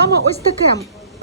саме ось таке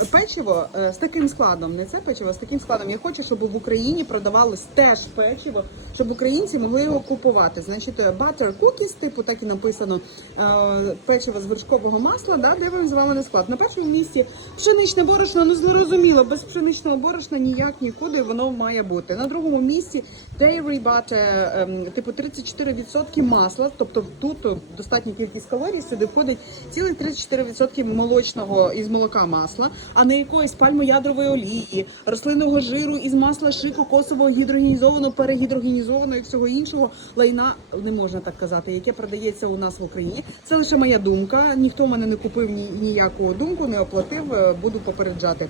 печиво е, з таким складом, не це печиво, з таким складом. Я хочу, щоб в Україні продавалось теж печиво, щоб українці могли його купувати. Значить, е, butter cookies, типу так і написано е, печиво з вершкового масла. Да, де ви з вами на склад. На першому місці пшеничне борошно, ну зрозуміло, без пшеничного борошна ніяк нікуди воно має бути. На другому місці dairy butter, ем, типу 34% масла, тобто тут достатня кількість калорій, сюди входить цілих 34% молочного із молока масла, а не якоїсь пальмоядрової олії, рослинного жиру із масла ши, кокосового гідрогенізованого, перегідрогенізованого і всього іншого лайна, не можна так казати, яке продається у нас в Україні. Це лише моя думка. Ніхто мене не купив ні, ніяку думку, не оплатив, е, буду попереджати.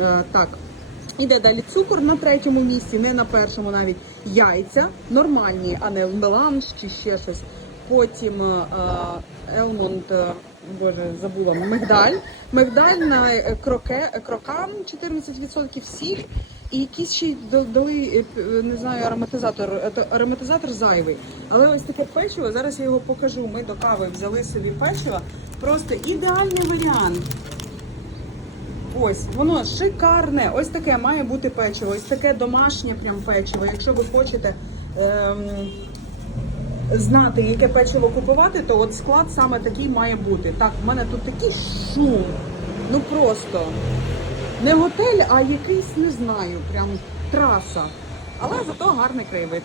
Е, Так. Іде далі цукор на третьому місці, не на першому навіть яйця, нормальні, а не меланж чи ще щось. Потім е, Елмонд, е, боже, забула, мигдаль. Мигдаль на е, кроке, е, крокан 14% сіль. І якийсь ще й дали, е, е, не знаю, ароматизатор, е, ароматизатор зайвий. Але ось таке печиво, зараз я його покажу. Ми до кави взяли собі печиво. Просто ідеальний варіант. Ось, воно шикарне. Ось таке має бути печиво. Ось таке домашнє прям печиво. Якщо ви хочете ем, знати, яке печиво купувати, то от склад саме такий має бути. Так, в мене тут такий шум. Ну просто не готель, а якийсь, не знаю, прям траса. Але зато гарний краєвид.